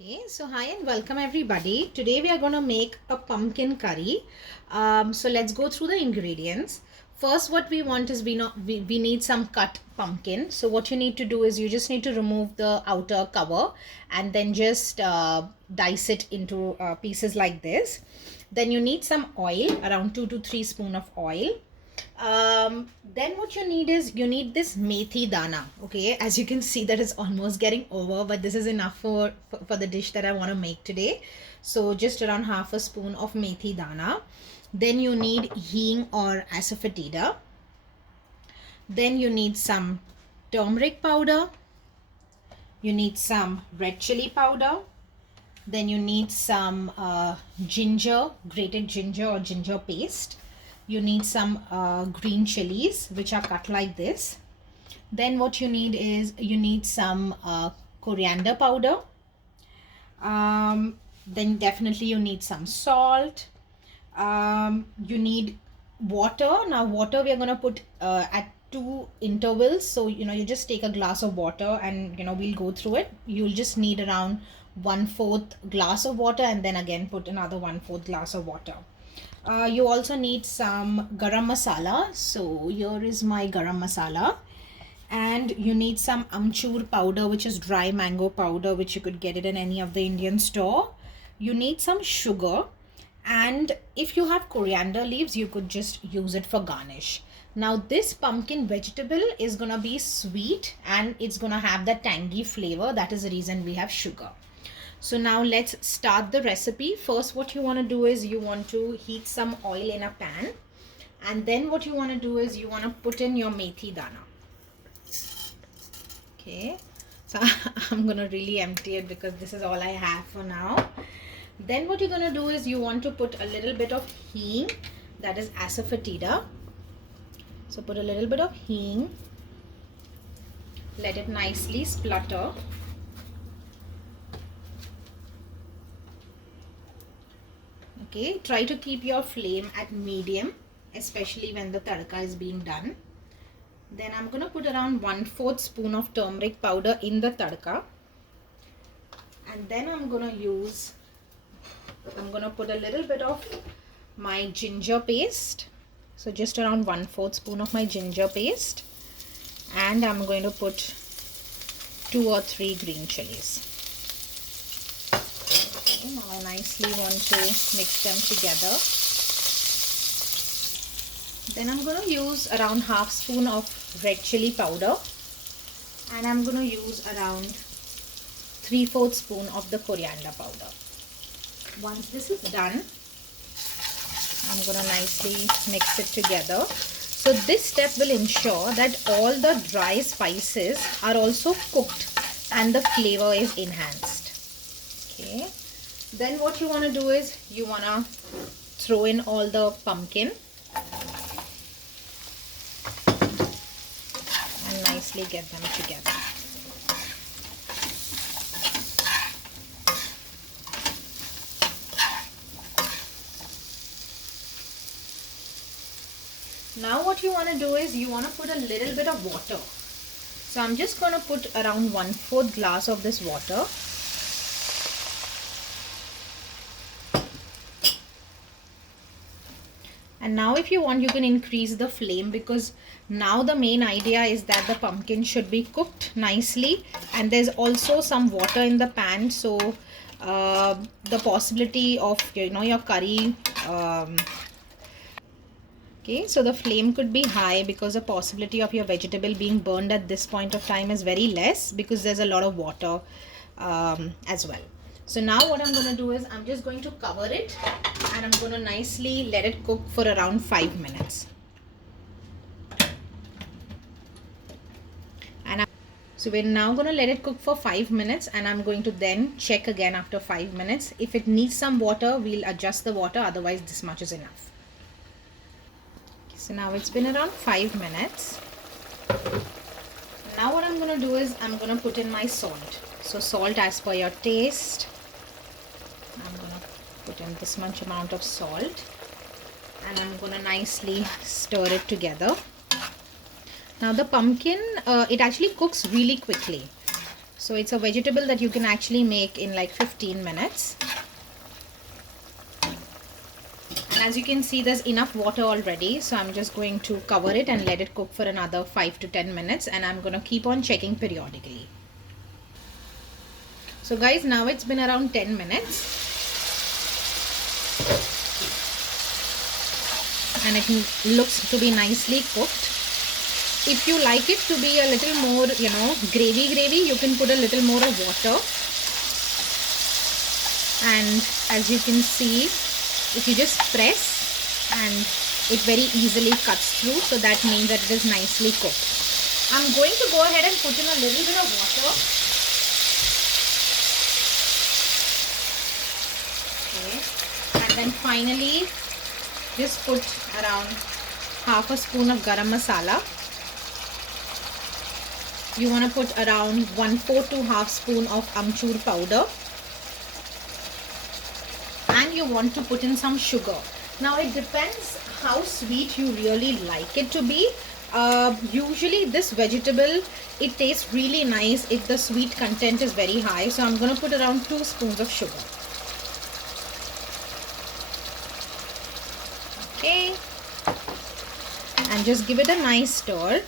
Okay, so hi and welcome everybody. Today we are going to make a pumpkin curry. So let's go through the ingredients. First, what we want is we need some cut pumpkin. So what you need to do is you just need to remove the outer cover and then just dice it into pieces like this. Then you need some oil, around 2 to 3 spoon of oil. Then what you need is you need this methi dana. Okay, as you can see that is almost getting over, but this is enough for the dish that I want to make today. So just around half a spoon of methi dana. Then you need hing or asafoetida. Then you need some turmeric powder. You need some red chili powder. Then you need some ginger, grated ginger or ginger paste. You need some green chilies which are cut like this. Then what you need is you need some coriander powder. Then definitely you need some salt. You need water. Now water we are going to put at 2 intervals. So you just take a glass of water and we'll go through it. You'll just need around 1/4 glass of water and then again put another 1/4 glass of water. You also need some garam masala. So here is my garam masala. And you need some amchur powder, which is dry mango powder, which you could get it in any of the Indian store. You need some sugar. And if you have coriander leaves, you could just use it for garnish. Now this pumpkin vegetable is going to be sweet and it's going to have that tangy flavor. That is the reason we have sugar. So now let's start the recipe. First, what you want to do is you want to heat some oil in a pan. And then what you want to do is you want to put in your methi dana. Okay, so I'm going to really empty it because this is all I have for now. Then what you're going to do is you want to put a little bit of hing, that is asafoetida. So put a little bit of hing. Let it nicely splutter. Okay, try to keep your flame at medium, especially when the tadka is being done. Then I'm going to put around 1/4 spoon of turmeric powder in the tadka. And then I'm going to put a little bit of my ginger paste. So just around 1/4 spoon of my ginger paste. And I'm going to put 2 or 3 green chilies. Okay, now I nicely want to mix them together. Then I'm going to use around half spoon of red chili powder. And I'm going to use around 3/4 spoon of the coriander powder. Once this is done, I'm going to nicely mix it together. So this step will ensure that all the dry spices are also cooked and the flavor is enhanced. Okay. Then what you want to do is you want to throw in all the pumpkin and nicely get them together. Now what you want to do is you want to put a little bit of water. So I'm just going to put around 1/4 glass of this water. And now if you want, you can increase the flame because now the main idea is that the pumpkin should be cooked nicely. And there's also some water in the pan. So the possibility of, your curry... Okay, so the flame could be high because the possibility of your vegetable being burned at this point of time is very less because there's a lot of water as well. So now what I'm going to do is I'm just going to cover it and I'm going to nicely let it cook for around 5 minutes. So we're now going to let it cook for 5 minutes and I'm going to then check again after 5 minutes. If it needs some water, we'll adjust the water, otherwise this much is enough. So now it's been around 5 minutes. Now what I'm going to do is I'm going to put in my salt. So salt as per your taste. I'm going to put in this much amount of salt. And I'm going to nicely stir it together. Now the pumpkin, it actually cooks really quickly. So it's a vegetable that you can actually make in like 15 minutes. And as you can see, there's enough water already. So I'm just going to cover it and let it cook for another 5 to 10 minutes. And I'm going to keep on checking periodically. So guys, now it's been around 10 minutes. And it looks to be nicely cooked. If you like it to be a little more, gravy, you can put a little more of water. And as you can see, if you just press, and it very easily cuts through, so that means that it is nicely cooked. I'm going to go ahead and put in a little bit of water. Okay. And then finally, just put around half a spoon of garam masala. You want to put around 1/4 to half spoon of amchur powder. And you want to put in some sugar. Now it depends how sweet you really like it to be. Usually this vegetable, it tastes really nice if the sweet content is very high. So I'm going to put around 2 spoons of sugar. Okay. And just give it a nice stir.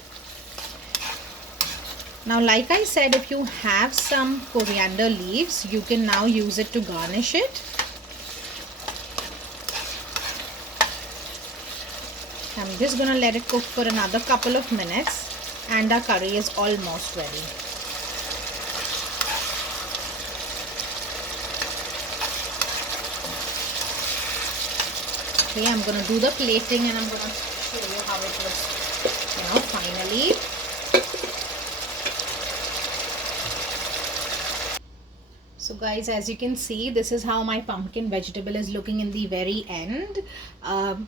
Now, like I said, if you have some coriander leaves, you can now use it to garnish it. I'm just going to let it cook for another couple of minutes, and our curry is almost ready. Okay, I'm going to do the plating and I'm going to show you how it looks, finally. So guys, as you can see, this is how my pumpkin vegetable is looking in the very end.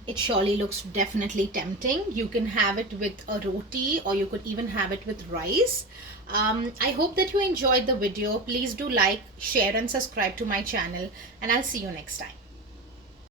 It surely looks definitely tempting. You can have it with a roti, or you could even have it with rice. I hope that you enjoyed the video. Please do like, share and subscribe to my channel, and I'll see you next time.